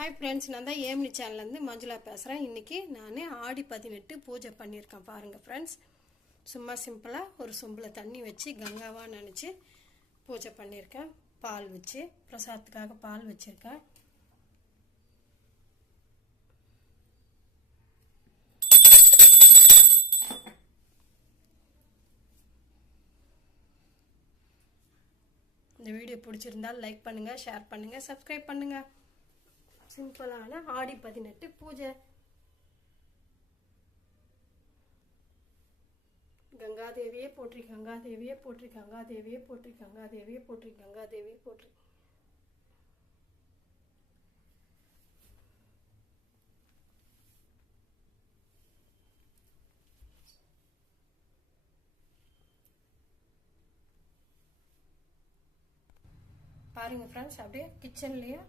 Hi friends நான் தான் ஏம்னி சேனல்ல இருந்து மஞ்சுளா பேசுறேன். இன்னைக்கு நான் ஆடி 18 பூஜை பண்ணிருக்கேன் பாருங்க फ्रेंड्स. சும்மா சிம்பிளா ஒரு சொம்புல தண்ணி வச்சு கங்காவா நினைச்சு பூஜை பண்ணிருக்கேன். பால் வச்சு பிரசாதத்துக்காக பால் வச்சிருக்கேன். இந்த வீடியோ பிடிச்சிருந்தா லைக் பண்ணுங்க, ஷேர் பண்ணுங்க, சப்ஸ்கிரைப் பண்ணுங்க. सिंपलाना आड़ी 18 पूजा गंगा देविये पोट्री गंगा देविये पोट्री गंगा देविये पोट्री गंगा देविये पोट्री गंगा देविये पोट्री பாருங்க फ्रेंड्स அப்படியே கிச்சன்லயே